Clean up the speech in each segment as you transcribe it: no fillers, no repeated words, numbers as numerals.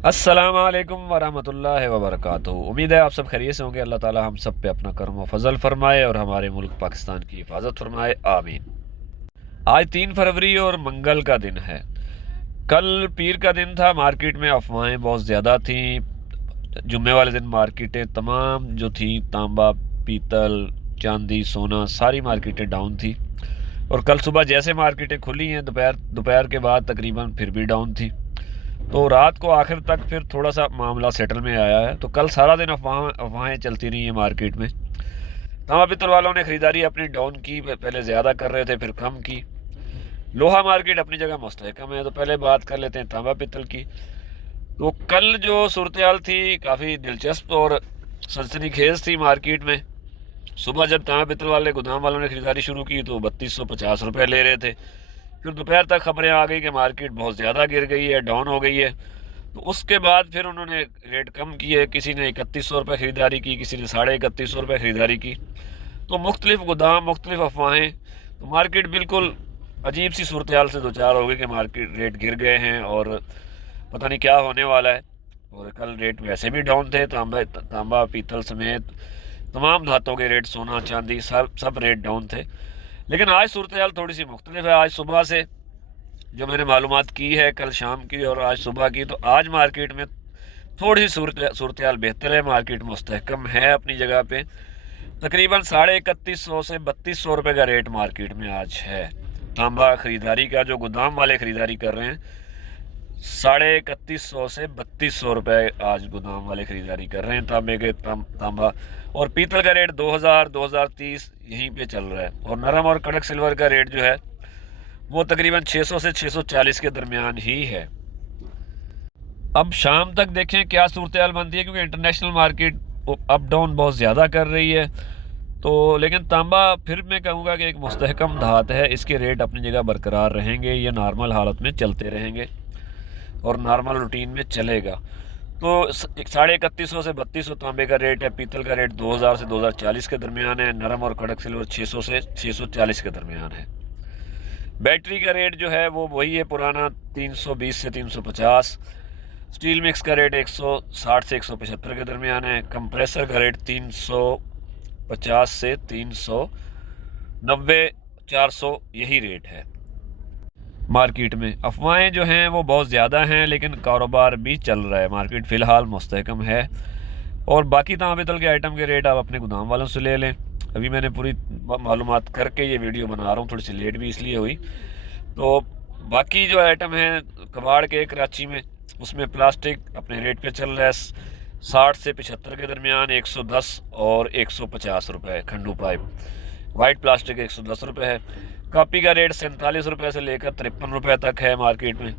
अस्सलामुअलैकुम वरहमतुल्लाहि वबरकातुहू। उम्मीद है आप सब खैरियत से होंगे। अल्लाह ताला हम सब पे अपना करम व फजल फरमाए और हमारे मुल्क पाकिस्तान की हिफाजत फरमाए, आमीन। आज 3 फरवरी और मंगल का दिन है। कल पीर का दिन था। मार्केट में अफवाहें बहुत ज़्यादा थीं। जुम्मे वाले दिन मार्केटें तमाम जो थी, तांबा, पीतल, चांदी, सोना, सारी मार्केटें डाउन थी। और कल सुबह जैसे मार्केटें खुली हैं, दोपहर दोपहर के बाद तकरीबन फिर भी डाउन थी। तो रात को आखिर तक फिर थोड़ा सा मामला सेटल में आया है। तो कल सारा दिन अफवाहें चलती रही हैं मार्केट में। तांबा पित्तल वालों ने ख़रीदारी अपनी डाउन की, पहले ज़्यादा कर रहे थे फिर कम की। लोहा मार्केट अपनी जगह मुस्तहकम है। तो पहले बात कर लेते हैं तांबा पित्तल की। तो कल जो सूरत हाल थी काफ़ी दिलचस्प और सनसनीखेज थी मार्केट में। सुबह जब तांबा पित्तल वाले गोदाम वालों ने ख़रीदारी शुरू की तो 3250 रुपये ले रहे थे। फिर दोपहर तक खबरें आ गई कि मार्केट बहुत ज़्यादा गिर गई है, डाउन हो गई है। तो उसके बाद फिर उन्होंने रेट कम किए। किसी ने 3100 रुपये ख़रीदारी की, किसी ने 3150 रुपये ख़रीदारी की। तो मुख्तलिफ गोदाम, मुख्तलिफ अफवाहें। तो मार्केट बिल्कुल अजीब सी सूरत हाल से दो चार हो गई कि मार्केट रेट गिर गए हैं और पता नहीं क्या होने वाला है। और कल रेट वैसे भी डाउन थे। तांबा पीतल समेत तमाम धातों के रेट, सोना चांदी, सब रेट डाउन थे। लेकिन आज सूरत हाल थोड़ी सी मुख्तलिफ है। आज सुबह से जो मैंने मालूमात की है, कल शाम की और आज सुबह की, तो आज मार्केट में थोड़ी सी सूरत हाल बेहतर है। मार्केट मुस्तहकम है अपनी जगह पे। तकरीबन 3150 से 3200 रुपये का रेट मार्केट में आज है। तांबा ख़रीदारी का जो गोदाम वाले ख़रीदारी कर रहे हैं, 3150 से 3200 रुपये आज गोदाम वाले ख़रीदारी कर रहे हैं तांबे के। तांबा और पीतल का रेट 2030 यहीं पे चल रहा है। और नरम और कड़क सिल्वर का रेट जो है वो तकरीबन 600 से 640 के दरमियान ही है। अब शाम तक देखें क्या सूरत हाल बनती है, क्योंकि इंटरनेशनल मार्केट अप डाउन बहुत ज़्यादा कर रही है। तो लेकिन तांबा फिर मैं कहूँगा कि एक मुस्तहकम धात है। इसके रेट अपनी जगह बरकरार रहेंगे, ये नॉर्मल हालत में चलते रहेंगे और नॉर्मल रूटीन में चलेगा। तो 3150 से 3200 तांबे का रेट है। पीतल का रेट 2000 से 2040 के दरमियान है। नरम और कड़क सिल्वर 600 से 640 के दरमियान है। बैटरी का रेट जो है वो वही है पुराना, 320 से 350। स्टील मिक्स का रेट 160 से 175 के दरमियान है। कंप्रेसर का रेट 350 से 390, 400 यही रेट है। मार्केट में अफवाहें जो हैं वो बहुत ज़्यादा हैं, लेकिन कारोबार भी चल रहा है। मार्केट फ़िलहाल मुस्तहकम है। और बाकी तांबे पित्तल के आइटम के रेट आप अपने गोदाम वालों से ले लें। अभी मैंने पूरी मालूमात करके ये वीडियो बना रहा हूँ, थोड़ी सी लेट भी इसलिए हुई। तो बाकी जो आइटम हैं कबाड़ के कराची में, उसमें प्लास्टिक अपने रेट पे चल रहा है 60 से 75 के दरमियान, 110 और 150 रुपये खंडू पाइप। वाइट प्लास्टिक 110 रुपये है। कापी का रेट 47 रुपये से लेकर 53 रुपये तक है मार्केट में।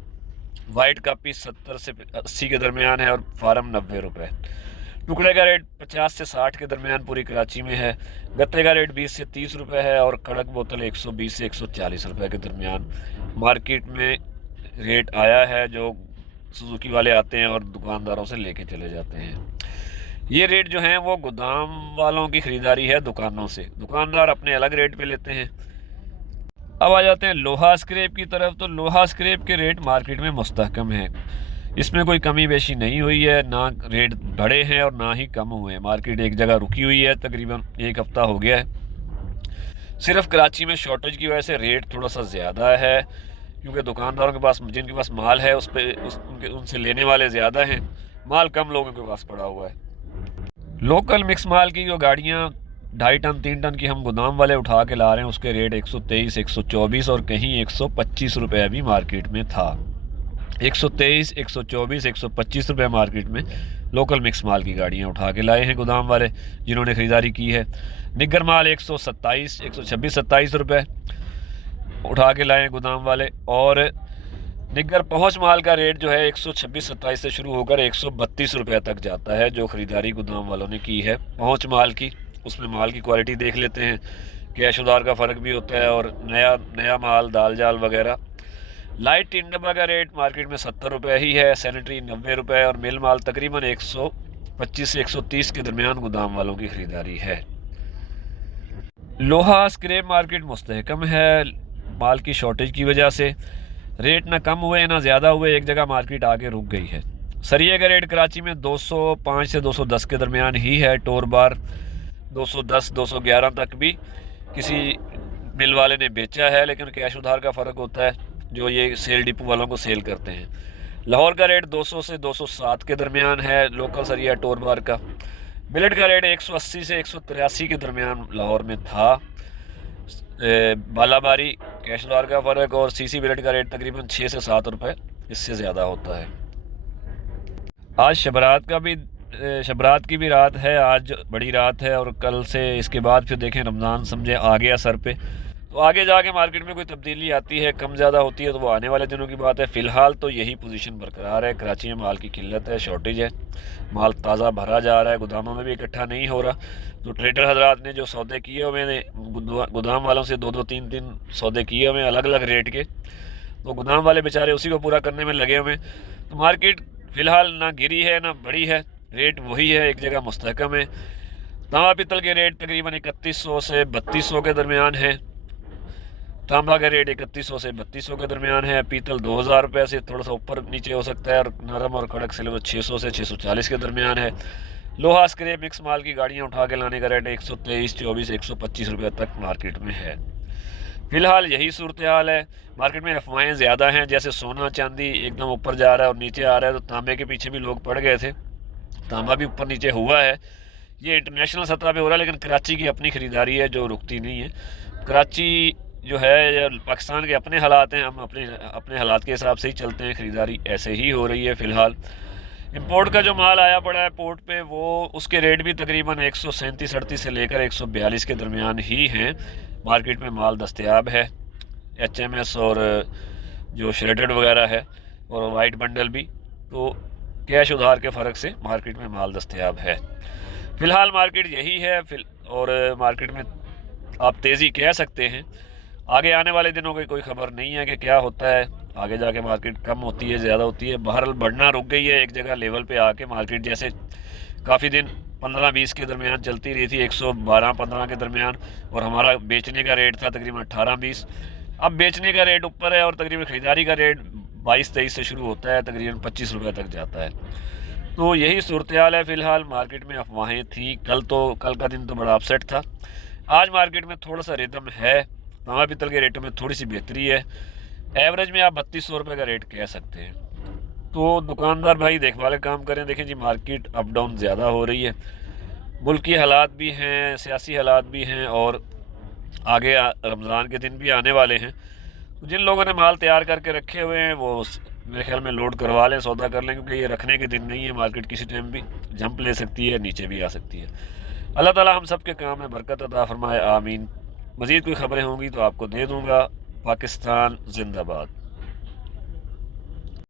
वाइट कापी 70 से 80 के दरमियान है और फार्म 90 रुपये। टुकड़े का रेट 50 से 60 के दरमियान पूरी कराची में है। गत्ते का रेट 20 से 30 रुपये है और कड़क बोतल 120 से 140 रुपये के दरमियान मार्केट में रेट आया है, जो सुजुकी वाले आते हैं और दुकानदारों से लेके चले जाते हैं। ये रेट जो हैं वो गोदाम वालों की ख़रीदारी है दुकानों से। दुकानदार अपने अलग रेट पे लेते हैं। अब आ जाते हैं लोहा स्क्रैप की तरफ। तो लोहा स्क्रैप के रेट मार्केट में मुस्तहकम है। इसमें कोई कमी बेशी नहीं हुई है, ना रेट बढ़े हैं और ना ही कम हुए हैं। मार्केट एक जगह रुकी हुई है, तकरीबन एक हफ़्ता हो गया है। सिर्फ कराची में शॉर्टेज की वजह से रेट थोड़ा सा ज़्यादा है, क्योंकि दुकानदारों के पास, जिनके पास माल है, उनसे लेने वाले ज़्यादा हैं। माल कम लोगों के पास पड़ा हुआ है। लोकल मिक्स माल की जो गाड़ियाँ 2.5 टन 3 टन की हम गोदाम वाले उठा के ला रहे हैं, उसके रेट 123, 124 और कहीं 125 रुपये अभी मार्केट में था। 123, 124, 125 रुपये मार्केट में लोकल मिक्स माल की गाड़ियाँ उठा के लाए हैं गोदाम वाले, जिन्होंने ख़रीदारी की है। निग्गर माल 127, 126, 27 रुपये उठा के लाए हैं गोदाम वाले। और निग्गर पहुँच माल का रेट जो है 126, 27 से शुरू होकर 132 रुपये तक जाता है, जो ख़रीदारी गोदाम वालों ने की है पहुँच माल की। उसमें माल की क्वालिटी देख लेते हैं, कैश उधार का फ़र्क भी होता है और नया माल, दाल जाल वगैरह। लाइट टिन डब्बा का रेट मार्केट में 70 रुपये ही है। सैनिटरी 90 रुपये और मिल माल तकरीबन 125 से 130 के दरमियान गोदाम वालों की ख़रीदारी है। लोहा स्क्रैप मार्केट मुस्तहकम है। माल की शॉर्टेज की वजह से रेट ना कम हुए ना ज़्यादा हुए, एक जगह मार्केट आके रुक गई है। सरिये का रेट कराची में 205 से 210 के दरमियान ही है। टोर बार 210 211 तक भी किसी मिल वाले ने बेचा है, लेकिन कैश उधार का फ़र्क होता है जो ये सेल डिपो वालों को सेल करते हैं। लाहौर का रेट 200 से 207 के दरमियान है लोकल सरिया टोर बार का। बिलेट का रेट 180 से 183 के दरमियान लाहौर में था। बालाबारी कैश उधार का फ़र्क और सीसी बिलेट का रेट तकरीबन 6 से 7 रुपए इससे ज़्यादा होता है। आज शबरात की भी रात है, आज बड़ी रात है, और कल से इसके बाद फिर देखें रमज़ान समझे आ गया सर पे, तो आगे जाके मार्केट में कोई तब्दीली आती है, कम ज़्यादा होती है, तो वो आने वाले दिनों की बात है। फ़िलहाल तो यही पोजीशन बरकरार है। कराची में माल की किल्लत है, शॉर्टेज है, माल ताज़ा भरा जा रहा है, गोदामों में भी इकट्ठा नहीं हो रहा। तो ट्रेडर हजरात ने जो सौदे किए हुए ने गोदाम वालों से 2-2 3-3 सौदे किए हुए अलग अलग रेट के, तो गोदाम वाले बेचारे उसी को पूरा करने में लगे हुए। तो मार्केट फ़िलहाल ना गिरी है ना बढ़ी है, रेट वही है, एक जगह मुस्तहकम है। तांबा पीतल के रेट तकरीबन 3100 से 3200 के दरमियान है। तांबा का रेट 3100 से 3200 के दरमियान है। पीतल 2000 रुपये से थोड़ा सा ऊपर नीचे हो सकता है, और नरम और कड़क सिल्वर 600 से 640 के दरमियान है। लोहा स्क्रैप मिक्स माल की गाड़ियाँ उठा के लाने का रेट 123, 24, 125 रुपये तक मार्केट में है। फ़िलहाल यही सूरत हाल है। मार्केट में अफवाहें ज़्यादा हैं, जैसे सोना चांदी एकदम ऊपर जा रहा है और नीचे आ रहा है, तो तांबे के पीछे भी लोग पड़ गए थे। तांबा भी ऊपर नीचे हुआ है, ये इंटरनेशनल सतह पे हो रहा है, लेकिन कराची की अपनी ख़रीदारी है जो रुकती नहीं है। कराची जो है या पाकिस्तान के अपने हालात हैं, हम अपने अपने हालात के हिसाब से ही चलते हैं, ख़रीदारी ऐसे ही हो रही है। फ़िलहाल इंपोर्ट का जो माल आया पड़ा है पोर्ट पे, वो उसके रेट भी तकरीबन 137-38 से लेकर 142 के दरमियान ही हैं। मार्केट में माल दस्तयाब है, HMS और जो श्रेडेड वगैरह है और वाइट बंडल भी, तो कैश उधार के फ़र्क से मार्केट में माल दस्तयाब है। फ़िलहाल मार्केट यही है। और मार्केट में आप तेज़ी कह सकते हैं, आगे आने वाले दिनों की कोई ख़बर नहीं है कि क्या होता है। आगे जाके मार्केट कम होती है, ज़्यादा होती है। बहरहाल बढ़ना रुक गई है एक जगह लेवल पे आके। मार्केट जैसे काफ़ी दिन 15-20 के दरमियान चलती रही थी, 112-15 के दरमियान, और हमारा बेचने का रेट था तकरीबन 18-20। अब बेचने का रेट ऊपर है और तकरीबन ख़रीदारी का रेट 22-23 से शुरू होता है, तकरीबन 25 रुपये तक जाता है। तो यही सूरत हाल है। फ़िलहाल मार्केट में अफवाहें थी, कल का दिन तो बड़ा अपसेट था। आज मार्केट में थोड़ा सा रिदम है, तांबा पीतल के रेटों में थोड़ी सी बेहतरी है। एवरेज में आप 3200 रुपये का रेट कह सकते हैं। तो दुकानदार भाई देखभाल काम करें। देखें जी, मार्केट अप डाउन ज़्यादा हो रही है, मुल्की हालात भी हैं, सियासी हालात भी हैं, और आगे रमज़ान के दिन भी आने वाले हैं। तो जिन लोगों ने माल तैयार करके रखे हुए हैं वो मेरे ख्याल में लोड करवा लें, सौदा कर लें, क्योंकि ये रखने के दिन नहीं है। मार्केट किसी टाइम भी जंप ले सकती है, नीचे भी आ सकती है। अल्लाह ताला हम सब के काम में बरकत अता फरमाए, आमीन। मज़ीद कोई ख़बरें होंगी तो आपको दे दूँगा। पाकिस्तान जिंदाबाद।